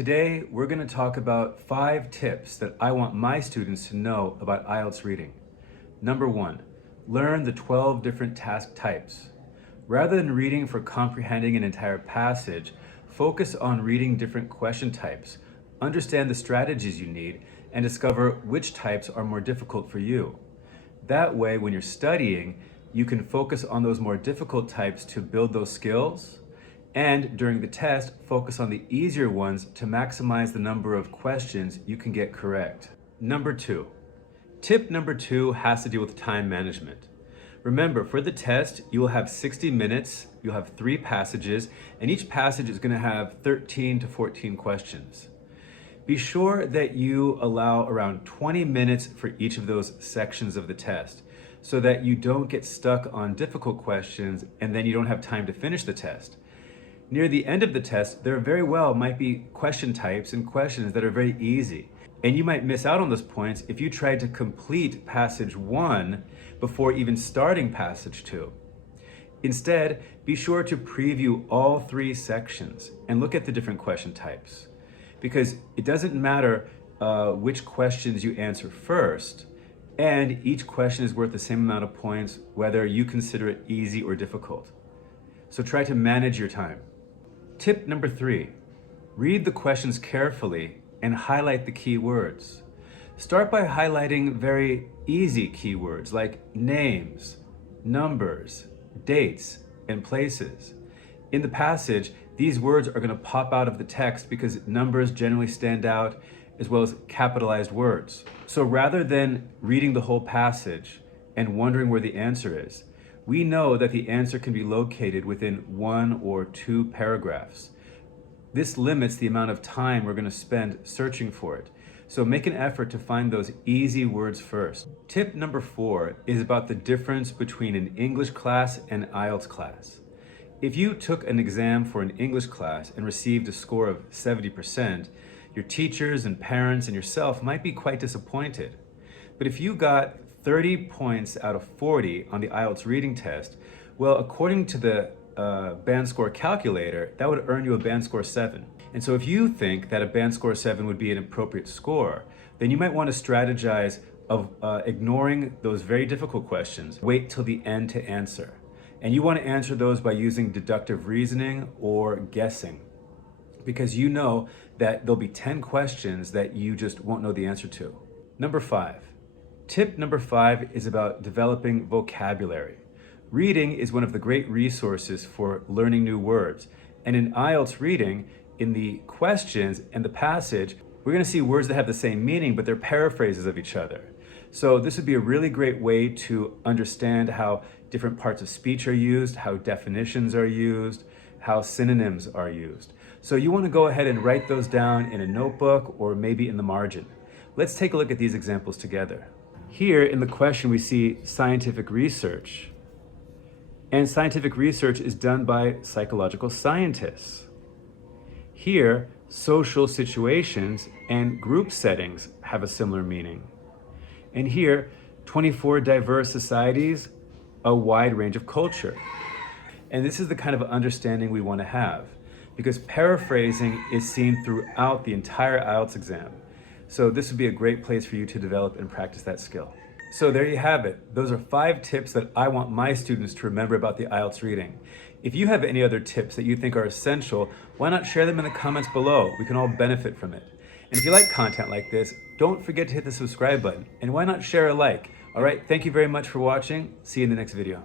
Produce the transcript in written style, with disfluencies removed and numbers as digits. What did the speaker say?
Today, we're going to talk about 5 tips that I want my students to know about IELTS reading. Number 1, learn the 12 different task types. Rather than reading for comprehending an entire passage, focus on reading different question types, understand the strategies you need, and discover which types are more difficult for you. That way, when you're studying, you can focus on those more difficult types to build those skills, and during the test, focus on the easier ones to maximize the number of questions you can get correct. Number 2. Tip number 2 has to do with time management. Remember, for the test, you will have 60 minutes, you'll have 3 passages, and each passage is going to have 13 to 14 questions. Be sure that you allow around 20 minutes for each of those sections of the test, so that you don't get stuck on difficult questions and then you don't have time to finish the test. Near the end of the test, there very well might be question types and questions that are very easy. And you might miss out on those points if you tried to complete passage 1 before even starting passage 2. Instead, be sure to preview all 3 sections and look at the different question types. Because it doesn't matter which questions you answer first, and each question is worth the same amount of points whether you consider it easy or difficult. So try to manage your time. Tip number 3, read the questions carefully and highlight the key words. Start by highlighting very easy keywords like names, numbers, dates, and places. In the passage, these words are going to pop out of the text because numbers generally stand out, as well as capitalized words. So rather than reading the whole passage and wondering where the answer is, we know that the answer can be located within 1 or 2 paragraphs. This limits the amount of time we're going to spend searching for it. So make an effort to find those easy words first. Tip number 4 is about the difference between an English class and IELTS class. If you took an exam for an English class and received a score of 70%, your teachers and parents and yourself might be quite disappointed. But if you got 30 points out of 40 on the IELTS reading test, well, according to the band score calculator, that would earn you a band score 7. And so if you think that a band score 7 would be an appropriate score, then you might want to strategize of ignoring those very difficult questions. Wait till the end to answer. And you want to answer those by using deductive reasoning or guessing, because you know that there'll be 10 questions that you just won't know the answer to. Number 5. Tip number 5 is about developing vocabulary. Reading is one of the great resources for learning new words. And in IELTS reading, in the questions and the passage, we're going to see words that have the same meaning, but they're paraphrases of each other. So this would be a really great way to understand how different parts of speech are used, how definitions are used, how synonyms are used. So you want to go ahead and write those down in a notebook or maybe in the margin. Let's take a look at these examples together. Here in the question we see scientific research. And scientific research is done by psychological scientists. Here, social situations and group settings have a similar meaning. And here, 24 diverse societies, a wide range of culture. And this is the kind of understanding we want to have, because paraphrasing is seen throughout the entire IELTS exam. So this would be a great place for you to develop and practice that skill. So there you have it. Those are 5 tips that I want my students to remember about the IELTS reading. If you have any other tips that you think are essential, why not share them in the comments below? We can all benefit from it. And if you like content like this, don't forget to hit the subscribe button. And why not share a like? All right, thank you very much for watching. See you in the next video.